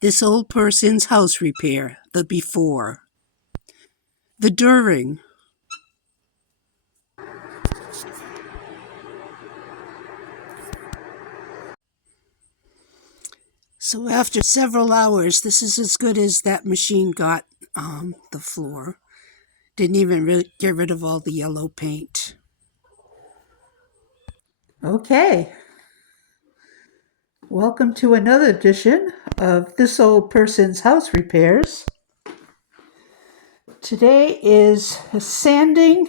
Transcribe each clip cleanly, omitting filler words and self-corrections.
This old person's house repair, the before, the during. So after several hours, this is as good as that machine got the floor. Didn't even get rid of all the yellow paint. Okay, welcome to another edition of This Old Person's House Repairs. Today is sanding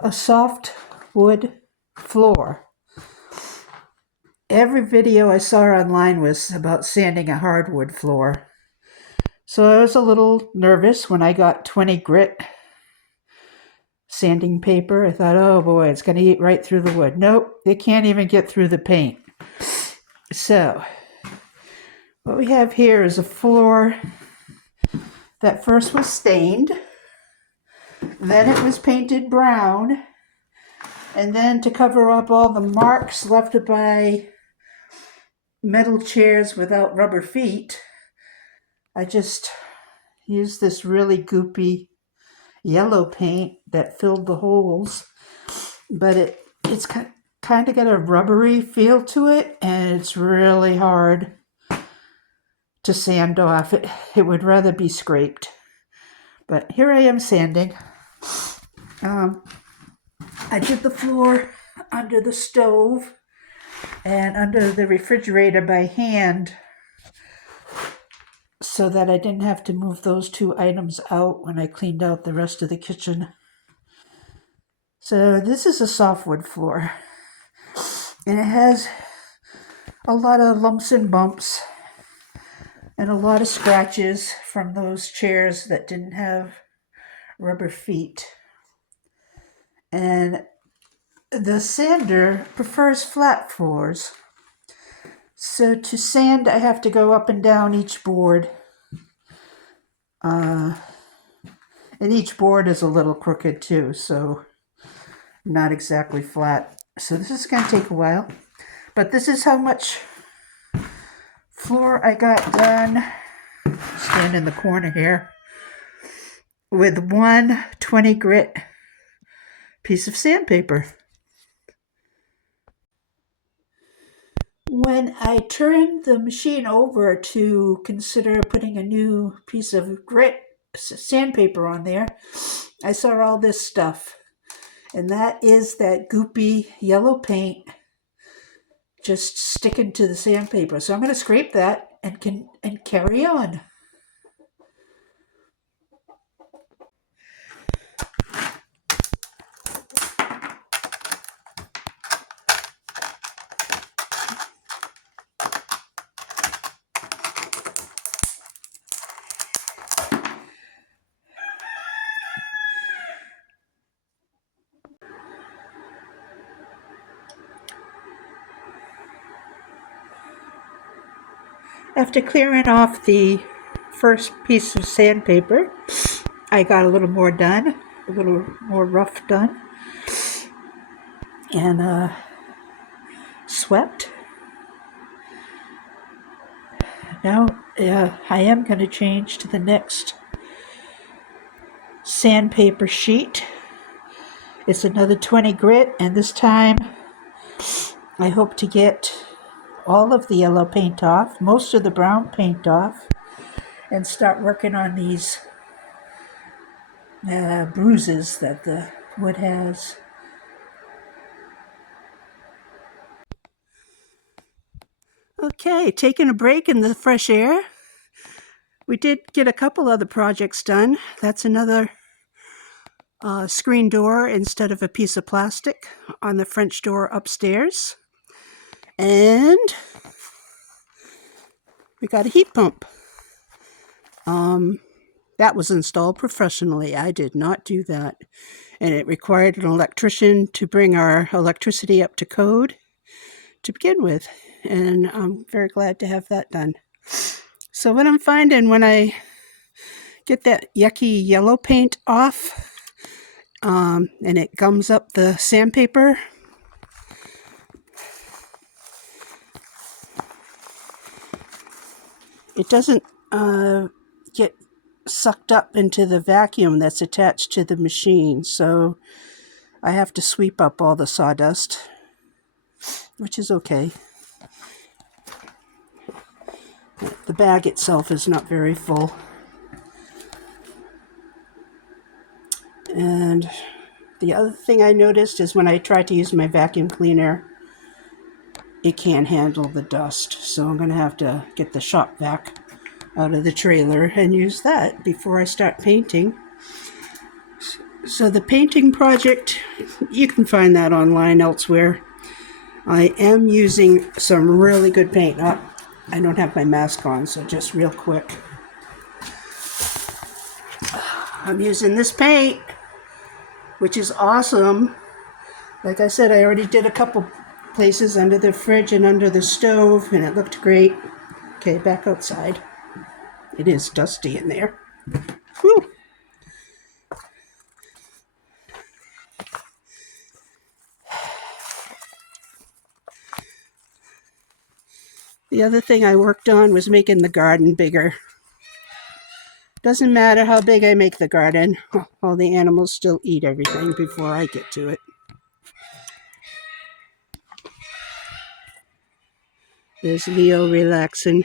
a soft wood floor. Every video I saw online was about sanding a hardwood floor. So I was a little nervous when I got 20 grit sanding paper. I thought, oh boy, it's going to eat right through the wood. Nope, it can't even get through the paint. So what we have here is a floor that first was stained, then it was painted brown, and then to cover up all the marks left by metal chairs without rubber feet, I just used this really goopy yellow paint that filled the holes, but it's kind of got a rubbery feel to it, and it's really hard to sand off. It would rather be scraped. But here I am sanding. I did the floor under the stove and under the refrigerator by hand so that I didn't have to move those two items out when I cleaned out the rest of the kitchen. So this is a softwood floor, and it has a lot of lumps and bumps and a lot of scratches from those chairs that didn't have rubber feet. And the sander prefers flat floors. So to sand, I have to go up and down each board. And each board is a little crooked too, so not exactly flat. So this is going to take a while. But this is how much floor I got done. Stand in the corner here. With one 20 grit piece of sandpaper. When I turned the machine over to consider putting a new piece of grit sandpaper on there, I saw all this stuff. And that is that goopy yellow paint just sticking to the sandpaper. So I'm going to scrape that and carry on. After clearing off the first piece of sandpaper, I got a little more done, a little more rough done, and swept. Now I am going to change to the next sandpaper sheet. It's another 20 grit, and this time I hope to get all of the yellow paint off, most of the brown paint off, and start working on these bruises that the wood has. Okay, taking a break in the fresh air. We did get a couple other projects done. That's another screen door instead of a piece of plastic on the French door upstairs. And we got a heat pump. That was installed professionally. I did not do that. And it required an electrician to bring our electricity up to code to begin with. And I'm very glad to have that done. So what I'm finding when I get that yucky yellow paint off, and it gums up the sandpaper, it doesn't get sucked up into the vacuum that's attached to the machine. So I have to sweep up all the sawdust, which is okay. The bag itself is not very full. And the other thing I noticed is when I try to use my vacuum cleaner, it can't handle the dust. So I'm going to have to get the shop vac out of the trailer and use that before I start painting. So the painting project, you can find that online elsewhere. I am using some really good paint. I don't have my mask on, so just real quick. I'm using this paint, which is awesome. Like I said, I already did a couple places under the fridge and under the stove, and it looked great. Okay, back outside. It is dusty in there. Whew. The other thing I worked on was making the garden bigger. Doesn't matter how big I make the garden, all the animals still eat everything before I get to it. There's Leo relaxing.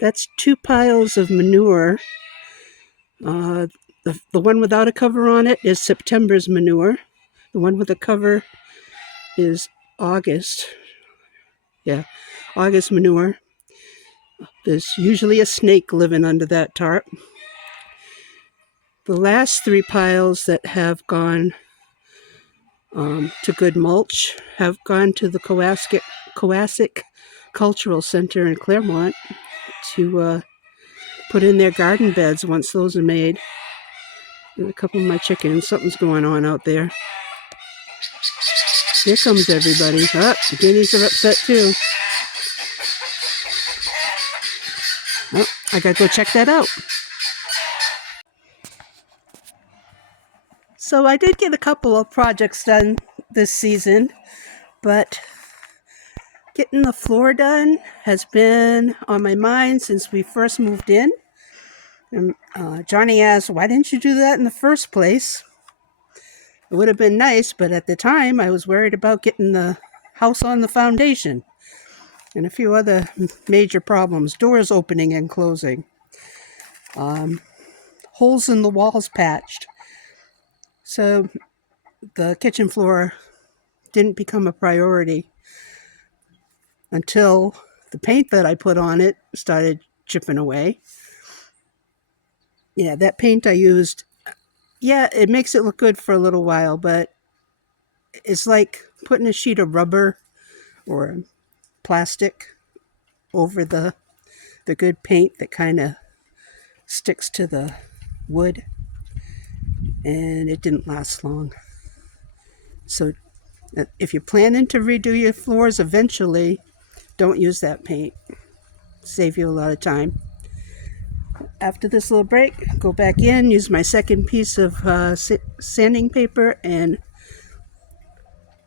That's 2 piles of manure. The one without a cover on it is September's manure. The one with a cover is August. Yeah, August manure. There's usually a snake living under that tarp. The last 3 piles that have gone to good mulch have gone to the Coasic Cultural Center in Claremont to put in their garden beds once those are made. And a couple of my chickens, something's going on out there. Here comes everybody. Oh, the guineas are upset too. Oh, I gotta go check that out. So I did get a couple of projects done this season, but getting the floor done has been on my mind since we first moved in. And Johnny asked, why didn't you do that in the first place? It would have been nice, but at the time I was worried about getting the house on the foundation and a few other major problems. Doors opening and closing. Holes in the walls patched. So the kitchen floor didn't become a priority until the paint that I put on it started chipping away. Yeah, that paint I used, yeah, it makes it look good for a little while, but it's like putting a sheet of rubber or plastic over the good paint that kind of sticks to the wood, and it didn't last long. So if you're planning to redo your floors eventually, don't use that paint. Save you a lot of time. After this little break, go back in, use my second piece of sanding paper, and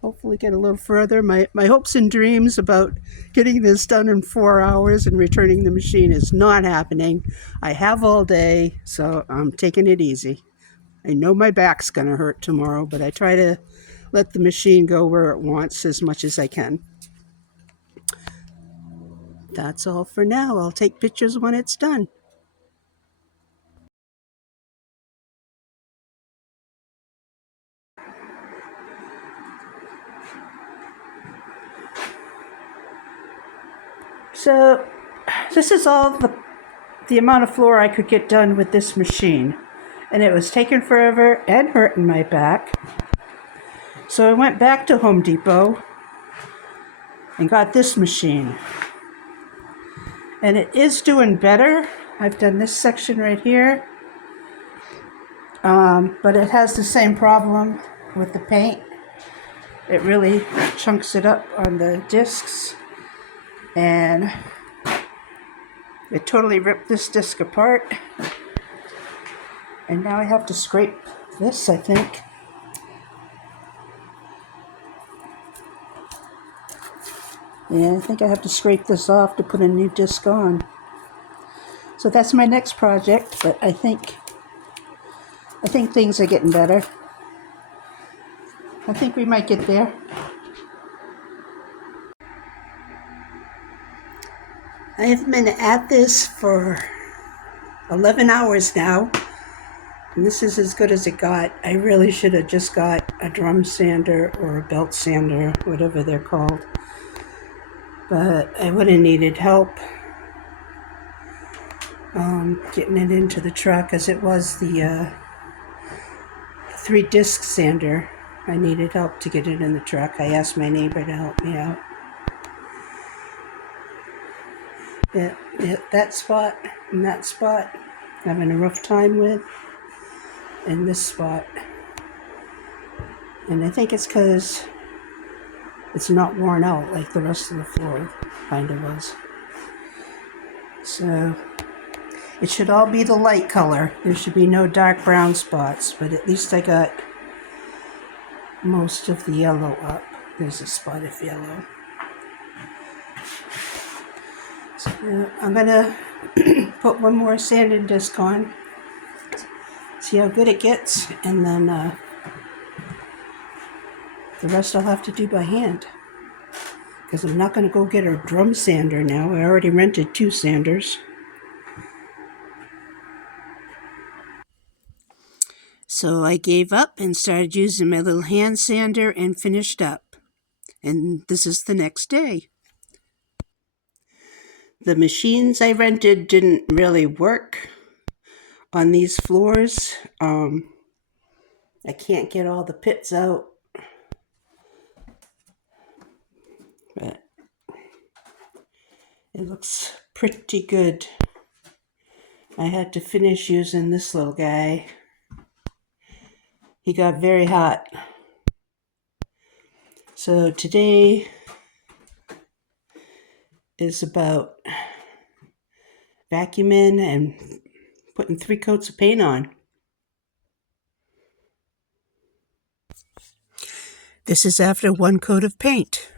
hopefully get a little further. My hopes and dreams about getting this done in 4 hours and returning the machine is not happening. I have all day, so I'm taking it easy. I know my back's going to hurt tomorrow, but I try to let the machine go where it wants as much as I can. That's all for now. I'll take pictures when it's done. So this is all the amount of floor I could get done with this machine. And it was taking forever and hurting my back. So I went back to Home Depot and got this machine. And it is doing better. I've done this section right here. But it has the same problem with the paint. It really chunks it up on the discs. And it totally ripped this disc apart. And now I have to scrape this, I think. Yeah, I think I have to scrape this off to put a new disc on. So that's my next project, but I think things are getting better. I think we might get there. I have been at this for 11 hours now, and this is as good as it got. I really should have just got a drum sander or a belt sander, whatever they're called. But I would have needed help getting it into the truck, as it was the 3-disc sander. I needed help to get it in the truck. I asked my neighbor to help me out. Yeah, that spot and that spot having a rough time with, and this spot. And I think it's because it's not worn out like the rest of the floor kind of was. So it should all be the light color. There should be no dark brown spots, but at least I got most of the yellow up. There's a spot of yellow. So I'm gonna put one more sanding disc on, see how good it gets, and then the rest I'll have to do by hand, because I'm not going to go get a drum sander now. I already rented 2 sanders. So I gave up and started using my little hand sander and finished up. And this is the next day. The machines I rented didn't really work on these floors. I can't get all the pits out, but it looks pretty good. I had to finish using this little guy. He got very hot. So today is about vacuuming and putting 3 coats of paint on. This is after 1 coat of paint.